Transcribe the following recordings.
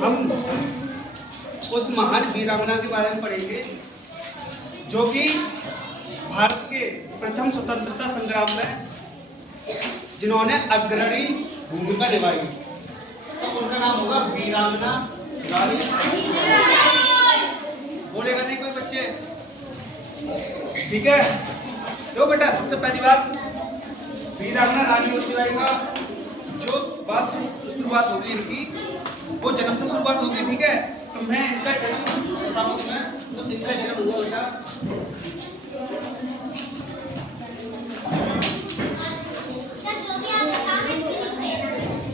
हम उस महान वीरांगना के बारे में पढ़ेंगे जो कि भारत के प्रथम स्वतंत्रता संग्राम में जिन्होंने अग्रणी भूमिका निभाई। तो उनका नाम होगा वीरांगना रानी। बोलेगा नहीं कोई बच्चे? ठीक है, तो बेटा सबसे पहली बात, वीरांगना रानी लक्ष्मीबाई का जो बात शुरुआत होगी इनकी, वो जन्म से शुरुआत होगी। ठीक है, तो मैं इनका जन्म बताऊँ तुम्हें। तो इनका जन्म हुआ बेटा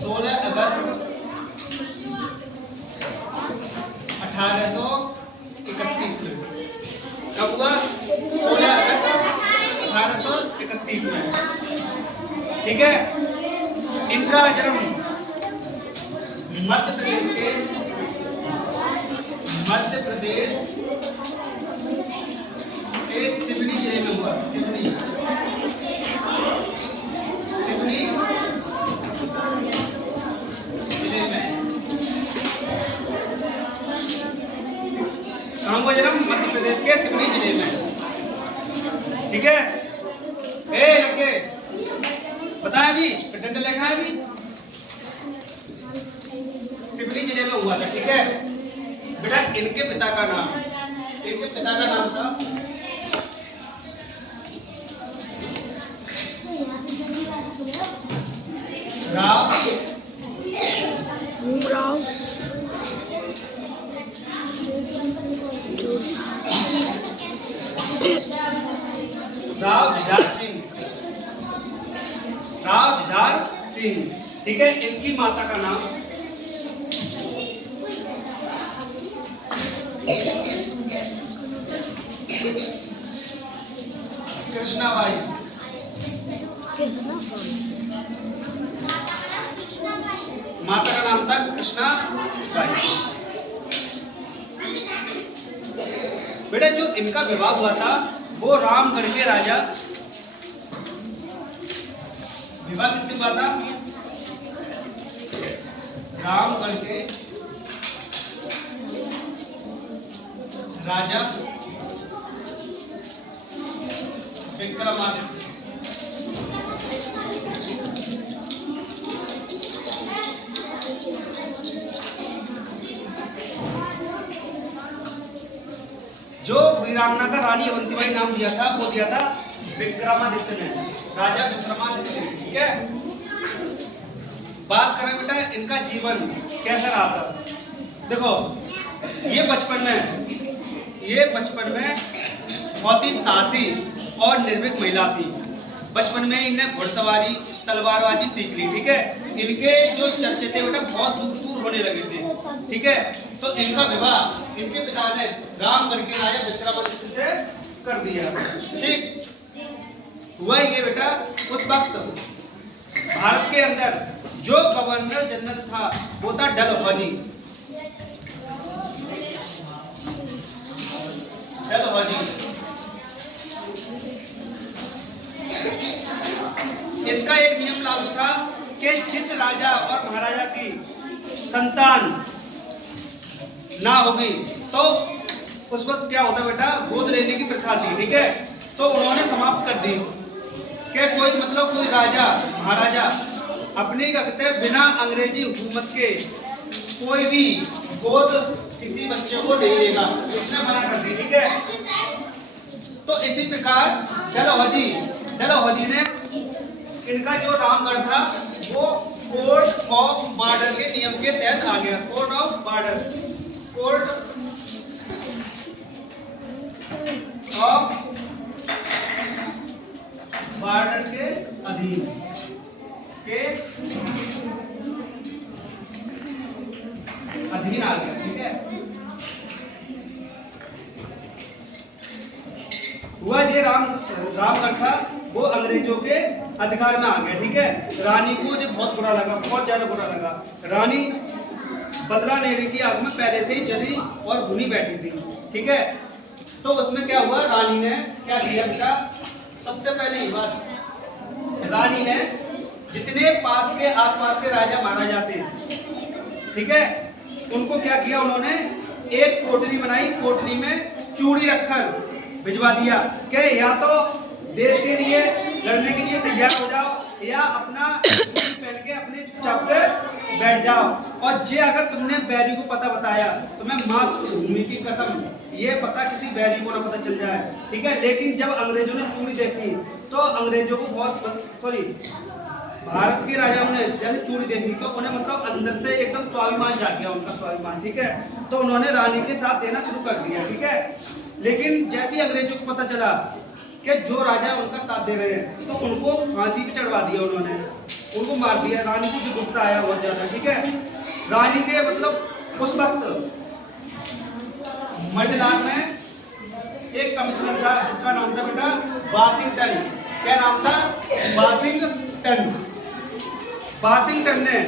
16 अगस्त 1831 में। कब हुआ? 16 अगस्त 1831 में। ठीक है, इनका जन्म मध्य प्रदेश के सिवनी जिले में हुआ। सिवनी जिले में। कहाँ हुआ जन्म? मध्य प्रदेश के सिवनी जिले में। ठीक है, ए लड़के बताएं अभी डंडा लिखा है अभी। सिवनी जिले में हुआ था। ठीक है बेटा, इनके पिता का नाम था राव जुझार सिंह। ठीक है, इनकी माता का नाम कृष्णाबाई। माता का नाम था कृष्णाबाई। बेटा जो इनका विवाह हुआ था वो रामगढ़ के राजा, विवाह किससे हुआ था? रामगढ़ के राजा विक्रमादित्य। जो वीरांगना का रानी अवंतीबाई नाम दिया था वो दिया था विक्रमादित्य ने, राजा विक्रमादित्य ने। ठीक है, बात करें बेटा इनका जीवन कैसा रहा था। देखो ये बचपन में बहुत ही साहसी और निर्भीक महिला थी। बचपन में इन्हें घुड़सवारी तलवारबाजी सीख ली। ठीक है, इनके जो चर्चे थे बेटा बहुत दूर दूर होने लगे थे। ठीक है, तो इनका विवाह इनके पिता ने रामगढ़ के राजा विक्रमादित्य से कर दिया। ठीक हुआ ये बेटा, उस वक्त भारत के अंदर जो गवर्नर जनरल था वो था डलहौजी। इसका एक नियम लागू था कि जिस राजा और महाराजा की संतान ना होगी तो उस वक्त क्या होता बेटा, गोद लेने की प्रथा थी। ठीक है, तो उन्होंने समाप्त कर दी कि कोई राजा महाराजा अपनी बिना अंग्रेजी हुकूमत के कोई भी गोद किसी बच्चे को नहीं देगा, इसने मना कर दी। ठीक है, तो इसी प्रकार डलहौजी ने इनका जो रामगढ़ था वो कोर्ट ऑफ बॉर्डर के नियम के तहत आ गया। कोर्ट ऑफ बॉर्डर के अधीन आ गया। ठीक है, हुआ जे रामगढ़ था वो अंग्रेजों के अधिकार में आ गया। ठीक है, रानी को जो बहुत बुरा लगा, बहुत ज्यादा बुरा लगा। रानी बदला लेने की आग में पहले से ही जली और भुनी बैठी थी। ठीक है, तो उसमें क्या हुआ, रानी ने क्या किया बेटा, सबसे पहली बात रानी ने जितने आसपास के राजा महाराजा थे ठीक है। उनको क्या किया उन्होंने, एक पोटली बनाई, पोटली में चूड़ी रखकर भिजवा दिया कि या तो देश के लिए लड़ने के लिए तैयार हो जाओ या अपना चूड़ी पहन के अपने चुपचाप से बैठ जाओ। और जे अगर तुमने बैरी को पता बताया तो मैं मातृभूमि की कसम ये पता किसी बैरी को ना पता चल जाए, ठीक है। लेकिन जब अंग्रेजों ने चूड़ी देखी तो अंग्रेजों को भारत के राजाओं ने जब चूड़ी देखी तो उन्हें मतलब अंदर से एकदम स्वाभिमान जाग गया, उनका स्वाभिमान, ठीक है। तो उन्होंने रानी के साथ देना शुरू कर दिया, ठीक है। लेकिन जैसे ही अंग्रेजों को पता चला कि जो राजा उनका साथ दे रहे हैं तो उनको फांसी पे चढ़वा दिया, उन्होंने उनको मार दिया। रानी को जो गुस्सा आया बहुत ज्यादा, ठीक है। रानी के मतलब उस वक्त मंडलार में एक कमिश्नर था जिसका नाम था बेटा वाशिंगटन। क्या नाम था? वाशिंगटन। वाशिंगटन ने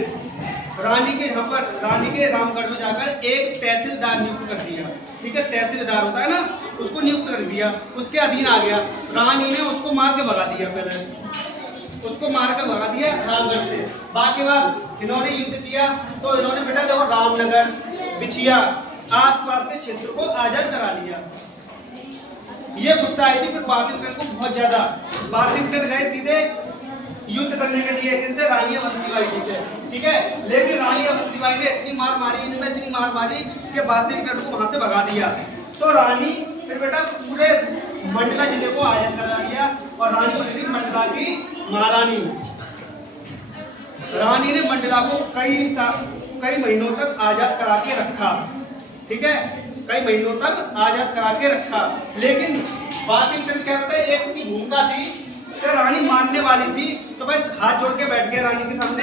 रानी के यहाँ पर, रानी के रामगढ़ में जाकर एक तहसीलदार नियुक्त कर दिया, ठीक है। तहसीलदार होता है ना, उसको नियुक्त कर दिया, उसके अधीन आ गया। रानी ने उसको मार के भगा दिया, पहले उसको मार के भगा दिया रामगढ़ से। बाकी बात इन्होंने युद्ध किया तो इन्होंने बेटा देखो रामनगर, बिछिया आसपास के क्षेत्र को आजाद करा दिया। ये गुस्सा आई थी फिर वाशिंगटन को बहुत ज्यादा। वाशिंगटन गए सीधे युद्ध करने के लिए इनसे, रानी अवंतीबाई जी से, ठीक है। लेकिन रानी अवंतीबाई ने इतनी मार मारी, इनमें इतनी मार मारी कि वाशिंगटन को वहां से भगा दिया। तो रानी फिर बेटा पूरे मंडला जिले को आजाद करा दिया और रानी बनी थी मंडला की महारानी। रानी ने मंडला को कई महीनों तक आजाद करा के रखा, ठीक है। कई महीनों तक आजाद करा के रखा। लेकिन वाशिंगटन क्या होता है, एक उसकी भूमिका थी कि रानी मारने वाली थी तो बस हाथ जोड़ के बैठ गया रानी के सामने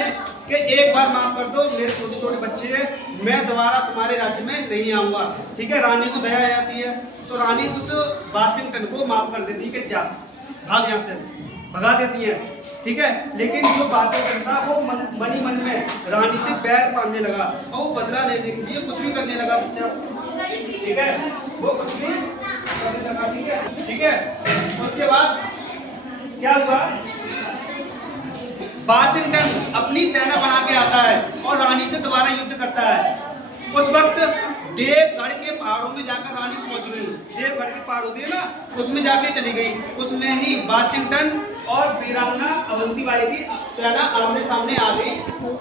कि एक बार माफ कर दो, मेरे छोटे छोटे बच्चे हैं, मैं दोबारा तुम्हारे राज्य में नहीं आऊंगा, ठीक है। रानी को दया आ जाती है तो रानी उस वाशिंगटन को माफ कर देती है कि जा भाग यहाँ से, भगा देती है, ठीक है। लेकिन जो वाशिंगटन था वो मन ही मन में रानी से बैर पाने लगा और वो बदला लेने के लिए कुछ भी करने लगा बच्चा, ठीक है। वो कुछ भी करने लगा, ठीक है, ठीक है। उसके बाद क्या हुआ, वाशिंगटन अपनी सेना बना के आता है और रानी से दोबारा युद्ध करता है। उस वक्त देवगढ़ के पहाड़ों में जाकर रानी पहुंच गई। देवगढ़ के पहाड़ होते हैं ना, उसमें जाके चली गई। उसमें ही वाशिंगटन और वीरांगना अवंतीबाई की सेना आमने सामने आ गई।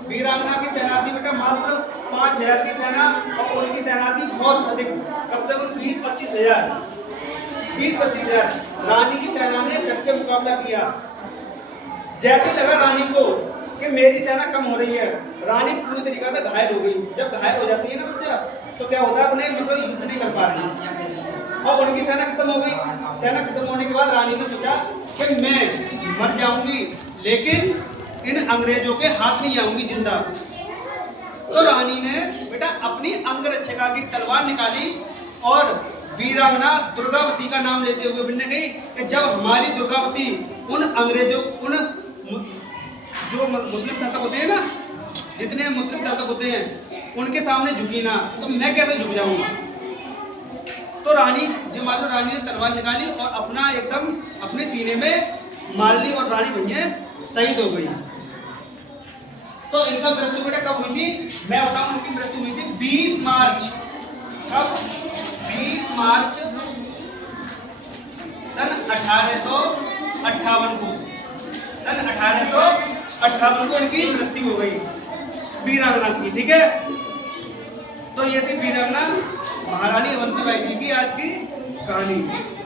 वीरांगना की सेना थी बेटा मात्र 5000 की सेना और उनकी सेना थी बहुत अधिक, कम से कम 20-25 हजार। रानी की सेना ने डट के मुकाबला किया। जैसे लगा रानी को कि मेरी सेना कम हो रही है, रानी पूरी तरीके से घायल हो गई। जब घायल हो जाती है ना बच्चा तो क्या होता है, अपने मतलब युद्ध नहीं कर पा रही और उनकी सेना खत्म हो गई। सेना खत्म होने के बाद रानी ने सोचा कि मैं मर जाऊंगी लेकिन इन अंग्रेजों के हाथ नहीं आऊंगी जिंदा। तो रानी ने बेटा अपनी अंगरक्षिका की तलवार निकाली और वीरांगना दुर्गावती का नाम लेते हुए बोलने गई कि जब हमारी दुर्गावती उन अंग्रेजों, उन जो मुस्लिम शासक होते हैं ना, जितने मुस्लिम शासक होते हैं उनके सामने झुकी ना तो मैं कैसे झुक जाऊंगा। तो रानी जो मालूम, रानी ने तलवार निकाली और अपना एकदम अपने सीने में मार ली और रानी भैया शहीद हो गई। तो इनका मृत्यु बेटा कब हुई थी, मैं बताऊं, उनकी मृत्यु हुई थी 20 मार्च। कब? 20 मार्च सन 1858 को। सन 1858 को इनकी मृत्यु हो गई वीरांगना की, ठीक है। तो ये थी वीरांगना महारानी अवंतीबाई जी की आज की कहानी।